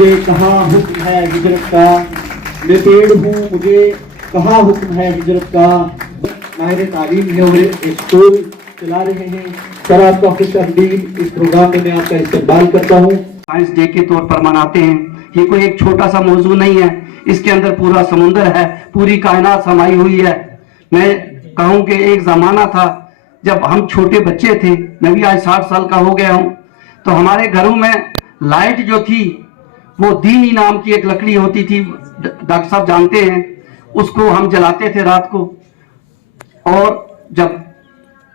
मुझे कहाँ हुक्म है हिजरत का, मैं पेड़ हूँ मुझे कहाँ हुक्म है हिजरत का। माहिर तालीम है और एक स्कूल चला रहे हैं। सर आपका खुशामदीद, इस प्रोग्राम में मैं आपका इस्तकबाल करता हूँ। साइंस डे के तौर पर मनाते हैं। ये कोई एक छोटा सा मौजू नहीं है, इसके अंदर पूरा समुंदर है, पूरी कायनात समाई हुई है। मैं कहूँ कि एक जमाना था जब हम छोटे बच्चे थे, मैं भी आज 60 साल का हो गया हूँ, तो हमारे घरों में लाइट जो थी वो दीनी नाम की एक लकड़ी होती थी, डॉक्टर साहब जानते हैं, उसको हम जलाते थे रात को, और जब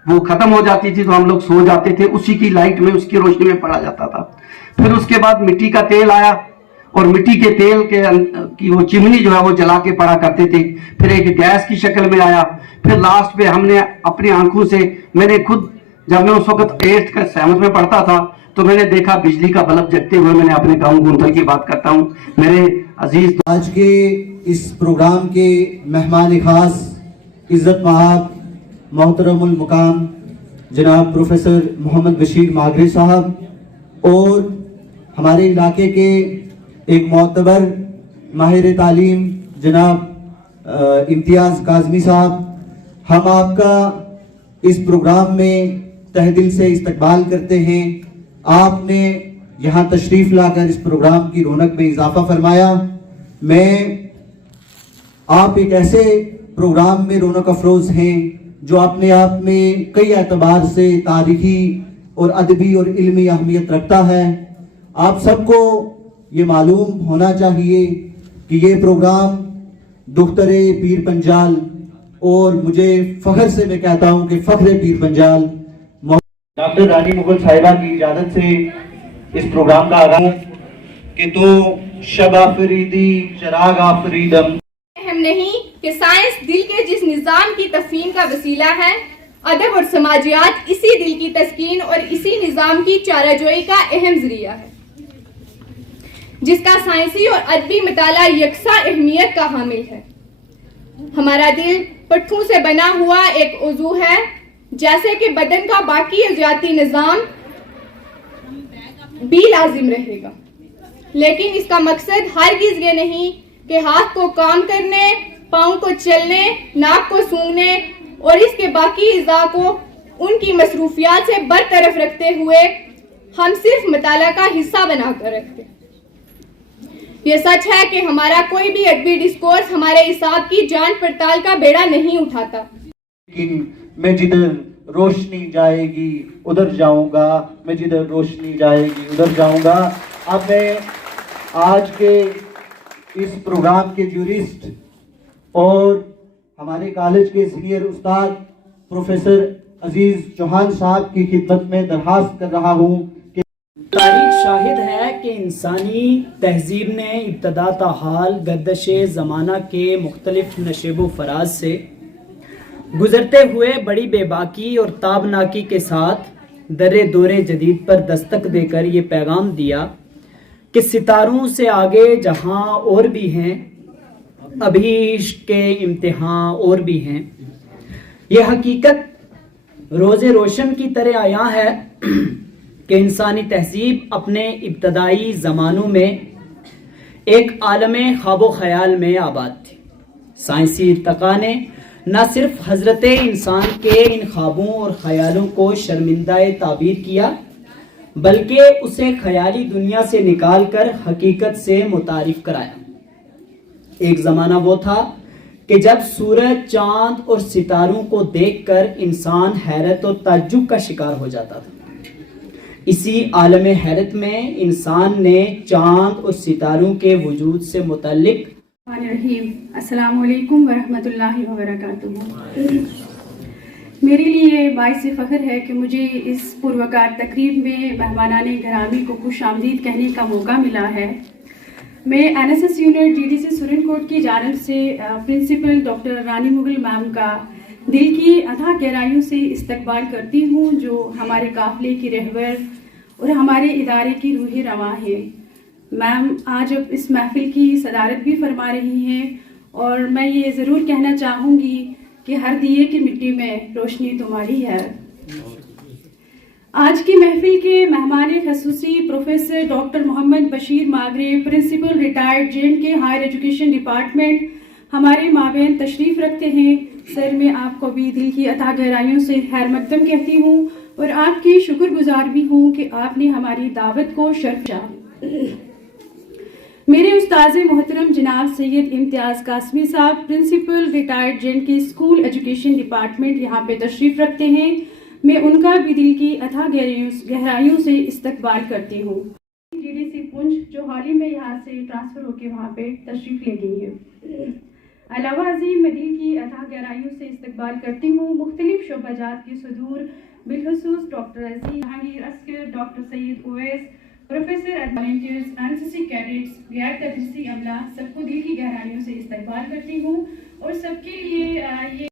वो खत्म हो जाती थी तो हम लोग सो जाते थे, उसी की लाइट में, उसकी रोशनी में पड़ा जाता था। फिर उसके बाद मिट्टी का तेल आया और मिट्टी के तेल की वो चिमनी जो है वो जला के पड़ा करते थे। फिर एक गैस की शक्ल में आया, फिर लास्ट पे हमने अपनी आंखों से, मैंने खुद जब मैं उस वक्त 8th का 7th में पढ़ता था तो मैंने देखा बिजली का बल्ब जगते हुए। मैंने अपने गाँव गुंथल की बात करता हूँ। मेरे अजीज आज के इस प्रोग्राम के मेहमान खास इज्जत महाब मोहतरमुल मुकाम जनाब प्रोफेसर मोहम्मद बशीर मागरी साहब और हमारे इलाके के एक मोतबर माहिर तालीम जनाब इम्तियाज़ काज़मी साहब, हम आपका इस प्रोग्राम में तहे दिल से इस्तकबाल करते हैं। आपने यहाँ तशरीफ़ लाकर इस प्रोग्राम की रौनक में इजाफा फरमाया। आप एक ऐसे प्रोग्राम में रौनक अफरोज़ हैं जो अपने आप में कई एतबार से तारीखी और अदबी और इल्मी अहमियत रखता है। आप सबको ये मालूम होना चाहिए कि ये प्रोग्राम दुख्तरे पीर पंजाल, और मुझे फ़ख्र से मैं कहता हूँ कि फ़ख्र पीर पंजाल डॉक्टर रानी मुगल साहिबा की इजाज़त से इस प्रोग्राम का आगाज़ कि तो शब आफरीदी चराग आफरीदम। अहम नहीं कि साइंस दिल के जिस निज़ाम की तफहीम का वसीला है, अदब और समाजियात इसी दिल की तस्कीन और इसी निज़ाम की चाराजोई का अहम ज़रिया है, जिसका साइंसी और अदबी मताला यकसा अहमियत का हामिल है। हमारा दिल पट्ठों से बना हुआ एक उज़ू है, जैसे कि बदन का बाकी अज़ियाती निज़ाम भी लाजिम रहेगा, लेकिन इसका मकसद हरगिज़ ये नहीं कि हाथ को काम करने, पाँव को चलने, नाक को सूंघने और इसके बाकी अज़ा को उनकी मसरूफियात से बरतरफ रखते हुए हम सिर्फ मताला का हिस्सा बनाकर रखते। ये सच है कि हमारा कोई भी अदबी डिस्कोर्स हमारे हिसाब की जांच पड़ताल का बेड़ा नहीं उठाता। लेकिन मैं जिधर रोशनी जाएगी उधर जाऊंगा, मैं जिधर रोशनी जाएगी उधर जाऊंगा। अब मैं आज के इस प्रोग्राम के ज्यूरिस्ट और हमारे कॉलेज के सीनियर उस्ताद प्रोफेसर अजीज चौहान साहब की खिदमत में दरखास्त कर रहा हूँ कि तारीख शाहिद है कि इंसानी तहजीब ने इब्तदा ता हाल गर्दश ज़माना के मुख्तलिफ नशेबो फराज से गुजरते हुए बड़ी बेबाकी और ताबनाकी के साथ दर्रे दौरे जदीद पर दस्तक देकर ये पैगाम दिया कि सितारों से आगे जहां और भी हैं, अभी इश्क के इम्तिहान और भी हैं। ये हकीकत रोज़े रोशन की तरह आया है कि इंसानी तहजीब अपने इब्तदाई ज़मानों में एक आलमे ख्वाबो ख्याल में आबाद थी। साइंसी इर्तका ने न सिर्फ हजरत इंसान के इन ख्वाबों और ख्यालों को शर्मिंदा ताबीर किया, बल्कि उसे ख्याली दुनिया से निकालकर हकीकत से मुतारिफ कराया। एक ज़माना वो था कि जब सूरज, चांद और सितारों को देखकर इंसान हैरत और ताज्जुब का शिकार हो जाता था। इसी आलम हैरत में इंसान ने चांद और सितारों के वजूद से मुतल्लिक अस्सलामु अलैकुम वरहमतुल्लाहि वबरकातुहू। मेरे लिए बाइस फ़ख्र है कि मुझे इस पुरवकार तकरीब में मेहमानाने घरामी को खुश आमदीद कहने का मौका मिला है। मैं NSS यूनिट GDC सुरनकोट की जानब से प्रिंसिपल डॉक्टर रानी मुगल मैम का दिल की अथाह गहराइयों से इस्तकबाल करती हूँ, जो हमारे काफ़िले की रहबर और हमारे इदारे की रूह रवां है। मैम आज अब इस महफिल की सदारत भी फरमा रही हैं, और मैं ये ज़रूर कहना चाहूँगी कि हर दिए की मिट्टी में रोशनी तुम्हारी है। आज की महफिल के मेहमान खसूसी professor doctor Mohammad Bashir Magray, principal retired JNK higher education department हमारे माबेन तशरीफ़ रखते हैं। सर, मैं आपको भी दिल की अता गहराइयों से खैर मकदम कहती हूँ और आपकी शुक्रगुजार भी हूँ कि आपने हमारी दावत को शर्फ किया। मेरे उस्ताद मोहतरम जनाब Syed Imtiaz Qasmi sahab, principal retired JNK school education department यहाँ पे तशरीफ़ रखते हैं। मैं उनका भी दिल की अथाह गहराइयों से इस्तकबाल करती हूँ। DDC पुंछ जो हाल ही में यहाँ से ट्रांसफ़र होकर वहाँ पे तशरीफ़ ले गई है। अलावा अजीम मैं दिल की अथाह गहराइयों से इस्तकबाल करती हूँ मुख्तलिफ शोबाजात के सदूर बिलखसूस doctor Aziz Jahangir Askar, doctor Syed Uwais, professor volunteers, NCC cadets, गैर तदरीसी अमला, सबको दिल की गहराइयों से इस्तकबाल करती हूँ और सबके लिए ये